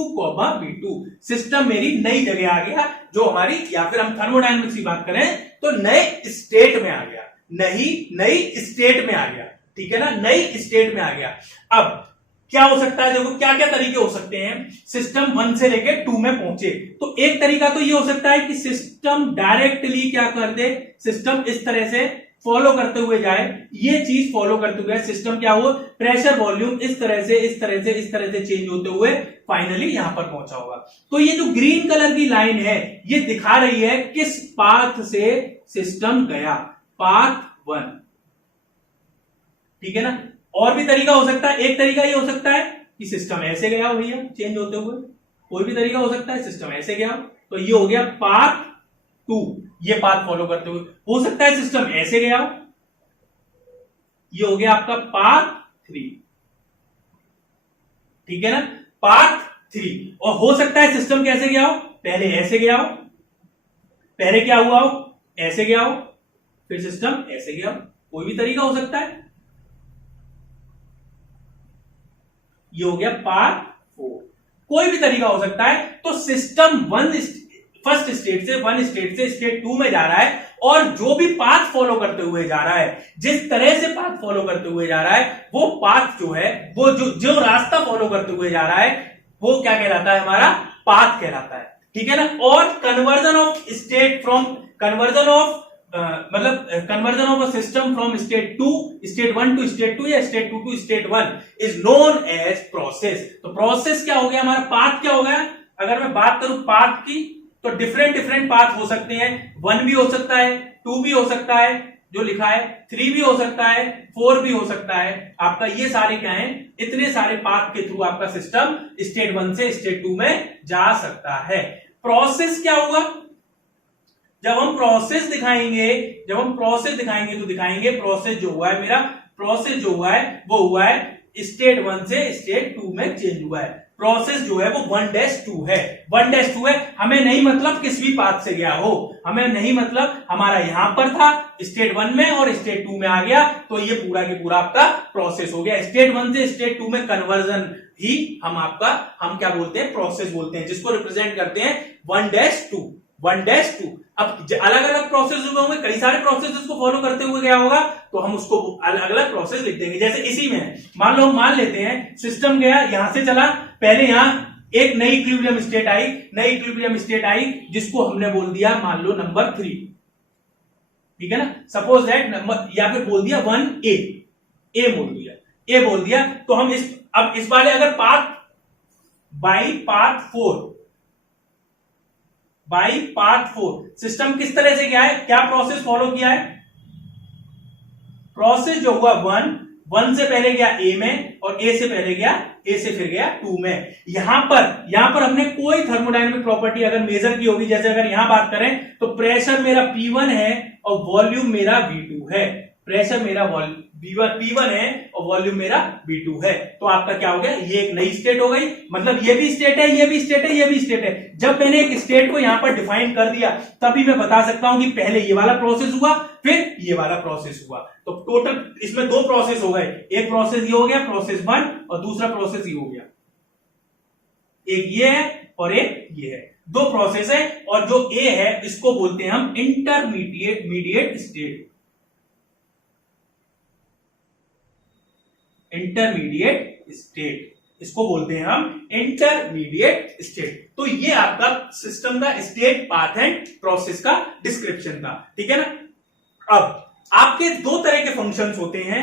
V2। सिस्टम मेरी नई जगह आ गया, जो हमारी, या फिर हम थर्मोडायनेमिक्स की बात करें तो नए स्टेट में आ गया, नई स्टेट में आ गया, ठीक है ना, नई स्टेट में आ गया। अब क्या हो सकता है, देखो क्या क्या तरीके हो सकते हैं सिस्टम 1 से लेके 2 में पहुंचे। तो एक तरीका तो ये हो सकता है कि सिस्टम डायरेक्टली क्या कर दे, सिस्टम इस तरह से फॉलो करते हुए जाए, ये चीज फॉलो करते हुए सिस्टम क्या हुआ, प्रेशर वॉल्यूम इस तरह से चेंज होते हुए फाइनली यहां पर पहुंचा होगा। तो ये जो ग्रीन कलर की लाइन है ये दिखा रही है किस पाथ से सिस्टम गया, पाथ 1, ठीक है ना। और भी तरीका हो सकता है, एक तरीका ये हो सकता है कि सिस्टम ऐसे गया हो भैया चेंज होते हुए, कोई भी तरीका हो सकता है, सिस्टम ऐसे गया हो तो ये हो गया पाथ 2, ये पाथ फॉलो करते हुए। हो सकता है सिस्टम ऐसे गया हो, ये हो गया आपका पाथ 3, ठीक है ना, पाथ 3। और हो सकता है सिस्टम कैसे गया हो, पहले ऐसे गया हो, पहले क्या हुआ हो, ऐसे गया हो, फिर सिस्टम ऐसे गया हो, कोई भी तरीका हो सकता है। ये हो गया पार्ट 4, कोई भी तरीका हो सकता है। तो सिस्टम फर्स्ट स्टेट से स्टेट 2 में जा रहा है, और जो भी पाथ फॉलो करते हुए जा रहा है, जिस तरह से पाथ फॉलो करते हुए जा रहा है, वो पाथ जो है, वो जो रास्ता फॉलो करते हुए जा रहा है वो क्या कहलाता है, हमारा पाथ कहलाता है, ठीक है ना। और conversion of state from conversion of a system from state 1 to state 2 या state 2 to state 1 is known as process. तो प्रोसेस क्या हो गया, हमारा पाथ क्या हो गया। अगर मैं बात करूं पाथ की तो डिफरेंट पाथ हो सकते हैं, 1 भी हो सकता है, 2 भी हो सकता है जो लिखा है, 3 भी हो सकता है, 4 भी हो सकता है। आपका ये सारे क्या है, इतने सारे पाथ के थ्रू आपका सिस्टम स्टेट 1 से स्टेट 2 में जा सकता है। प्रोसेस क्या होगा, जब हम प्रोसेस दिखाएंगे तो दिखाएंगे प्रोसेस जो हुआ है मेरा, प्रोसेस जो हुआ है वो हुआ है स्टेट 1 से स्टेट 2 में चेंज हुआ है। प्रोसेस जो है वो 1-2 है, 1-2 है। हमें नहीं मतलब किस भी पाथ से गया हो, हमें नहीं मतलब हमारा यहां पर था स्टेट 1 में और स्टेट 2 में आ गया, तो ये पूरा के पूरा आपका प्रोसेस हो गया। स्टेट 1 से स्टेट 2 में कन्वर्जन ही हम क्या बोलते हैं, प्रोसेस बोलते हैं, जिसको रिप्रेजेंट करते हैं 1-2। अब अलग अलग प्रोसेस होंगे, कई सारे प्रोसेस को फॉलो करते हुए गया होगा, तो हम उसको अलग अलग प्रोसेस लिख देंगे। जैसे इसी में मान लेते हैं सिस्टम गया, यहां से चला, पहले यहां एक नई इक्विलिब्रियम स्टेट आई जिसको हमने बोल दिया मान लो नंबर 3, ठीक है ना, सपोज दैट नंबर, या फिर बोल दिया 1A बोल दिया। तो हम इस वाले अगर पाथ बाई पाथ 4 सिस्टम किस तरह से गया है, क्या प्रोसेस फॉलो किया है, प्रोसेस जो हुआ 1, 1 से पहले गया ए में और ए से पहले गया ए से फिर गया 2 में। यहां पर हमने कोई थर्मोडायनेमिक प्रॉपर्टी अगर मेजर की होगी, जैसे अगर यहां बात करें तो प्रेशर मेरा P1 है और वॉल्यूम मेरा V2 है। प्रेशर मेरा P1 है और वॉल्यूम मेरा V2 है। तो आपका क्या हो गया, ये एक नई स्टेट हो गई। मतलब ये भी स्टेट है, ये भी स्टेट है, ये भी स्टेट है। जब मैंने एक स्टेट को यहां पर डिफाइन कर दिया तभी मैं बता सकता हूं कि पहले ये वाला प्रोसेस हुआ फिर ये वाला प्रोसेस हुआ। तो टोटल इसमें 2 प्रोसेस हो गए। एक प्रोसेस ये हो गया प्रोसेस 1 और दूसरा प्रोसेस ये हो गया। एक ये है और एक ये है, 2 प्रोसेस है। और जो ए है इसको बोलते हैं हम इंटरमीडिएट स्टेट। इंटरमीडिएट स्टेट इसको बोलते हैं हम इंटरमीडिएट स्टेट। तो ये आपका सिस्टम का स्टेट, पाथ एंड प्रोसेस का डिस्क्रिप्शन था, ठीक है ना। अब आपके 2 तरह के फंक्शंस होते हैं,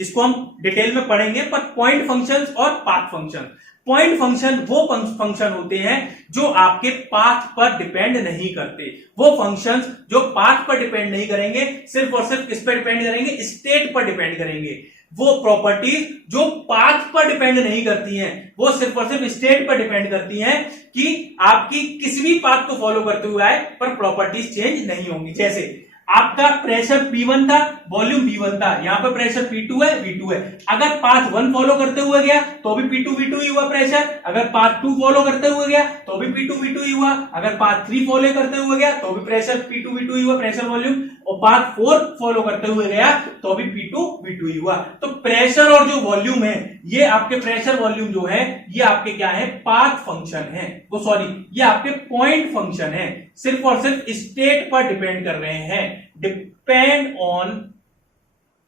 इसको हम डिटेल में पढ़ेंगे, पर पॉइंट फंक्शंस और पाथ फंक्शन। पॉइंट फंक्शन वो फंक्शन होते हैं जो आपके पाथ पर डिपेंड नहीं करते। वो फंक्शंस जो पाथ पर डिपेंड नहीं करेंगे, सिर्फ और सिर्फ किस पर डिपेंड करेंगे, स्टेट पर डिपेंड करेंगे। वो प्रॉपर्टीज जो पाथ पर डिपेंड नहीं करती हैं, वो सिर्फ और सिर्फ स्टेट पर डिपेंड करती हैं कि आपकी किसी भी पाथ को फॉलो करते हुए आए पर प्रॉपर्टीज चेंज नहीं होंगी। जैसे आपका प्रेशर P1 था, वॉल्यूम V1 था, यहां पर प्रेशर P2 है, V2 है। अगर पाथ 1 फॉलो करते हुए गया तो भी P2 V2 ही हुआ प्रेशर। अगर पाथ 2 फॉलो करते हुए गया तो भी P2 V2 ही हुआ। अगर पाथ 3 फॉलो करते हुए गया तो भी प्रेशर P2 V2 ही हुआ, प्रेशर वॉल्यूम। और पाथ 4 फॉलो करते हुए गया तो भी P2 V2 ही हुआ। तो प्रेशर और जो वॉल्यूम है, ये आपके प्रेशर वॉल्यूम जो है ये आपके क्या है, पाथ फंक्शन है। वो सॉरी, ये आपके पॉइंट फंक्शन है, सिर्फ और सिर्फ स्टेट पर डिपेंड कर रहे हैं। Depend on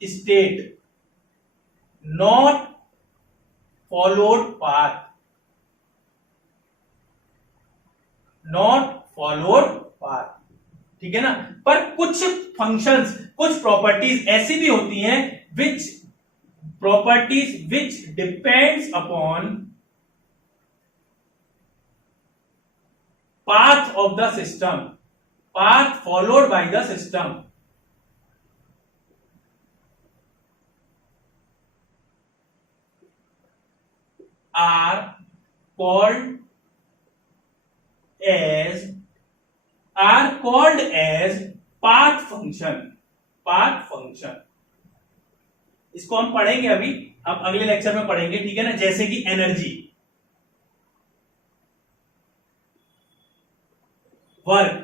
state, not followed path, not followed path, ठीक है ना। पर कुछ फंक्शंस, कुछ प्रॉपर्टीज ऐसी भी होती हैं which depends upon path of the system, path followed by the system, are called as path function, path function। इसको हम पढ़ेंगे अभी, हम अगले लेक्चर में पढ़ेंगे, ठीक है ना। जैसे कि एनर्जी, वर्क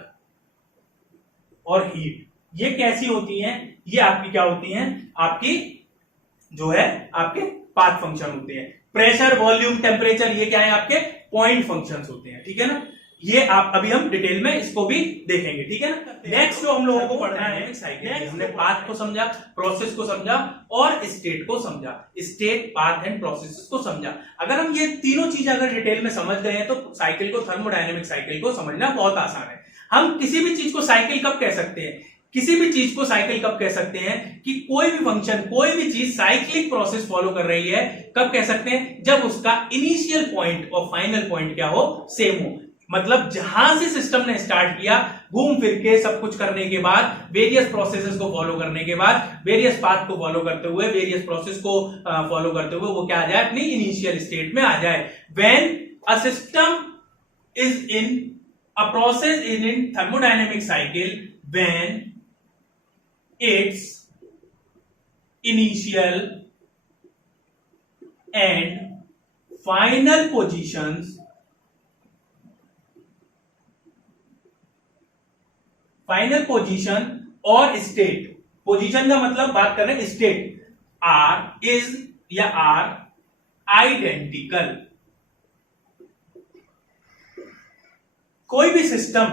और हीट, ये कैसी होती हैं, ये आपकी क्या होती हैं, आपकी जो है आपके पाथ फंक्शन होते हैं। प्रेशर, वॉल्यूम, टेम्परेचर, ये क्या है, आपके पॉइंट फंक्शंस होते हैं, ठीक है ना। ये आप अभी हम डिटेल में इसको भी देखेंगे, ठीक है ना। नेक्स्ट जो हम लोगों को पढ़ना है साइकिल, हमने पाथ को समझा, प्रोसेस को समझा और स्टेट को समझा, स्टेट, पाथ एंड प्रोसेस को समझा। अगर हम ये तीनों चीज अगर डिटेल में समझ गए हैं तो साइकिल को, थर्मोडायनेमिक साइकिल को समझना बहुत आसान है। हम किसी भी चीज को साइकिल कब कह सकते हैं, किसी भी चीज को साइकिल कब कह सकते हैं कि कोई भी फंक्शन, कोई भी चीज साइक्लिक प्रोसेस फॉलो कर रही है, कब कह सकते हैं, जब उसका इनिशियल पॉइंट और फाइनल पॉइंट क्या हो, सेम हो। मतलब जहां से सिस्टम ने स्टार्ट किया, घूम फिर के सब कुछ करने के बाद, वेरियस प्रोसेसेस को फॉलो करने के बाद, वेरियस पाथ को फॉलो करते हुए, वेरियस प्रोसेस को फॉलो करते हुए वो क्या आ जाए, अपनी इनिशियल स्टेट में आ जाए। When a system is in a process is in thermodynamic cycle when its initial and final positions, final position और स्टेट, पोजीशन का मतलब बात कर रहे हैं स्टेट, आर, इज या आर आइडेंटिकल। कोई भी सिस्टम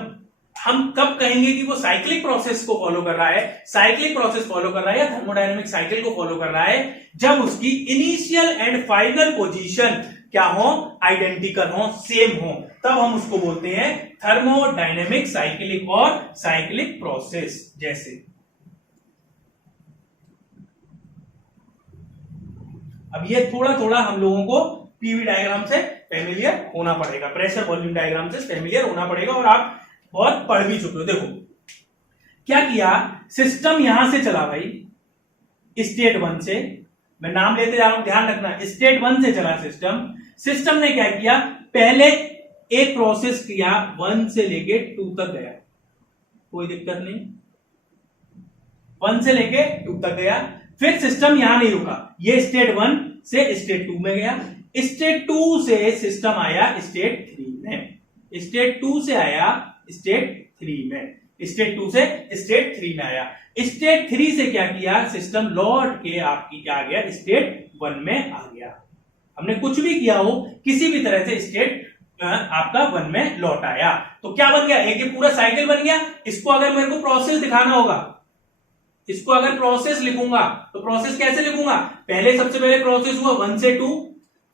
हम कब कहेंगे कि वो साइक्लिक प्रोसेस को फॉलो कर रहा है, साइक्लिक प्रोसेस फॉलो कर रहा है या थर्मोडायनेमिक साइकिल को फॉलो कर रहा है, जब उसकी इनिशियल एंड फाइनल पोजीशन क्या हो, आइडेंटिकल हो, सेम हो, तब हम उसको बोलते हैं थर्मोडायनेमिक साइक्लिक और साइक्लिक प्रोसेस। जैसे अब ये थोड़ा थोड़ा हम लोगों को पीवी डायग्राम से फेमिलियर होना पड़ेगा, प्रेशर वॉल्यूम डायग्राम से फेमिलियर होना पड़ेगा, और आप बहुत पढ़ भी चुके हो। देखो क्या किया, सिस्टम यहां से चला भाई, स्टेट 1 से मैं नाम लेते जा रहा हूं, ध्यान रखना। स्टेट 1 से चला सिस्टम ने क्या किया, पहले एक प्रोसेस किया 1 से लेके 2 तक गया, कोई दिक्कत नहीं, 1 से लेके 2 तक गया। फिर सिस्टम यहां नहीं रुका, ये स्टेट 1 से स्टेट 2 में गया, स्टेट 2 से सिस्टम आया स्टेट 3 में, स्टेट 2 से आया स्टेट 3 में, स्टेट 2 से स्टेट 3 में आया। स्टेट 3 से क्या किया, सिस्टम लौट के आपकी क्या आ गया, स्टेट 1 में आ गया। हमने कुछ भी किया हो, किसी भी तरह से स्टेट आपका 1 में लौट आया, तो क्या बन गया, एक ये पूरा साइकिल बन गया। इसको अगर मेरे को प्रोसेस दिखाना होगा, इसको अगर प्रोसेस लिखूंगा तो प्रोसेस कैसे लिखूंगा, पहले सबसे पहले प्रोसेस हुआ 1 से 2,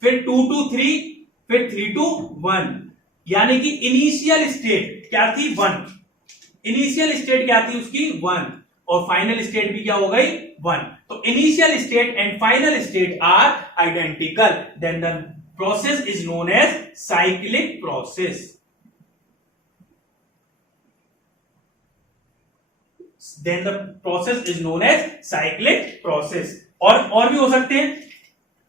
फिर 2 to 3, फिर 3 to 1, यानी कि इनिशियल स्टेट क्या थी 1, इनिशियल स्टेट क्या थी उसकी 1, और फाइनल स्टेट भी क्या हो गई 1। तो initial state and final state are identical, then the process is known as cyclic process, then the process is known as cyclic process. और भी हो सकते हैं,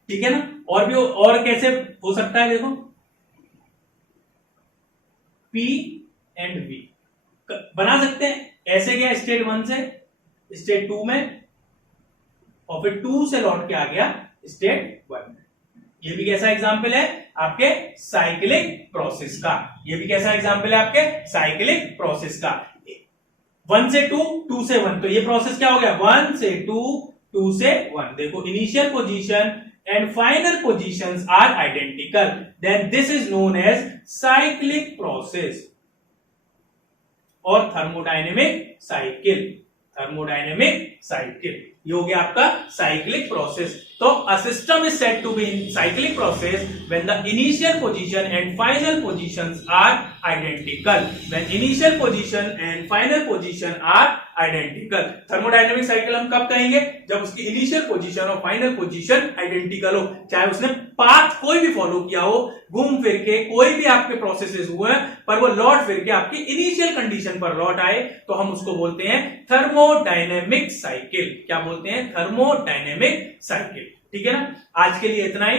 ठीक है ना, और कैसे हो सकता है, देखो P एंड V बना सकते हैं, ऐसे गया स्टेट 1 से स्टेट 2 में, और फिर 2 से लौट के आ गया स्टेट 1 में। ये भी कैसा एग्जाम्पल है आपके साइक्लिक प्रोसेस का, ये भी कैसा एग्जाम्पल है आपके साइक्लिक प्रोसेस का। 1 से 2, 2 से 1, तो ये प्रोसेस क्या हो गया, 1 से 2, 2 से 1। देखो initial position and final positions are identical, then this is known as cyclic process. और थर्मोडायनेमिक साइकिल, थर्मोडायनेमिक साइकिल, ये हो गया आपका साइक्लिक प्रोसेस। तो a system is said to be in cyclic process when the initial position and final positions are identical, when initial position and final position are identical। Thermodynamic cycle हम कब कहेंगे, जब उसकी इनिशियल पोजीशन और final position identical हो, चाहे उसने path कोई भी फॉलो किया हो, घूम फिर के कोई भी आपके प्रोसेसेस हुए हैं, पर वो लौट फिर के आपकी इनिशियल कंडीशन पर लौट आए, तो हम उसको बोलते हैं थर्मोडायनेमिक साइकिल। क्या बोलते हैं, थर्मोडायनेमिक साइकिल। ठीक है ना, आज के लिए इतना ही।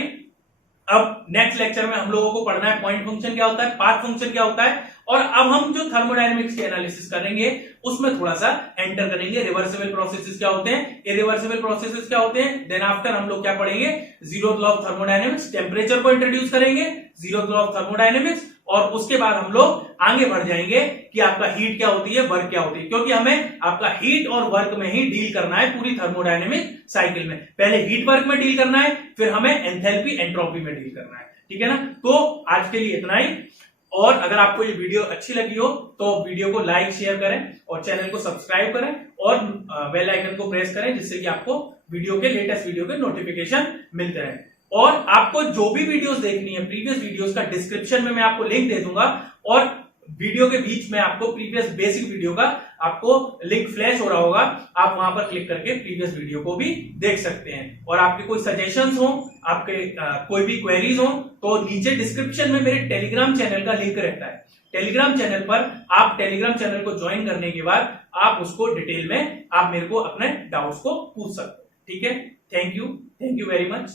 अब नेक्स्ट लेक्चर में हम लोगों को पढ़ना है पॉइंट फंक्शन क्या होता है, पाथ फंक्शन क्या होता है, और अब हम जो थर्मोडायनेमिक्स की एनालिसिस करेंगे उसमें थोड़ा सा एंटर करेंगे रिवर्सिबल प्रोसेसेस क्या होते हैं, इरिवर्सिबल प्रोसेसेस क्या होते हैं। देन आफ्टर हम लोग क्या पढ़ेंगे, zeroth law of thermodynamics, temperature को इंट्रोड्यूस करेंगे, जीरोथ लॉ ऑफ थर्मोडायनेमिक्स, और उसके बाद हम लोग आगे बढ़ जाएंगे कि आपका हीट क्या होती है, वर्क क्या होती है, क्योंकि हमें आपका हीट और वर्क में ही डील करना है पूरी थर्मोडायनेमिक साइकिल में। पहले हीट वर्क में डील करना है, फिर हमें एंथैल्पी एंट्रोपी में डील करना है। ठीक है ना, तो आज के लिए इतना ही। और अगर आपको ये वीडियो अच्छी लगी हो तो वीडियो को लाइक शेयर करें और चैनल को सब्सक्राइब करें और बेल आइकन को प्रेस करें, जिससे कि आपको वीडियो के लेटेस्ट वीडियो के नोटिफिकेशन मिलते रहें। और आपको जो भी वीडियोस देखनी है, प्रीवियस वीडियोस का डिस्क्रिप्शन में मैं आपको लिंक दे दूंगा, और वीडियो के बीच में आपको प्रीवियस बेसिक वीडियो का आपको लिंक फ्लैश हो रहा होगा, आप वहां पर क्लिक करके प्रीवियस वीडियो को भी देख सकते हैं। और आपके कोई सजेशंस हो, आपके कोई भी क्वेरीज हो, तो नीचे डिस्क्रिप्शन में मेरे टेलीग्राम चैनल का लिंक रहता है। टेलीग्राम चैनल पर आप टेलीग्राम चैनल को ज्वाइन करने के बाद आप उसको डिटेल में आप मेरे को अपने डाउट्स को पूछ सकते हैं। ठीक है, थैंक यू वेरी मच।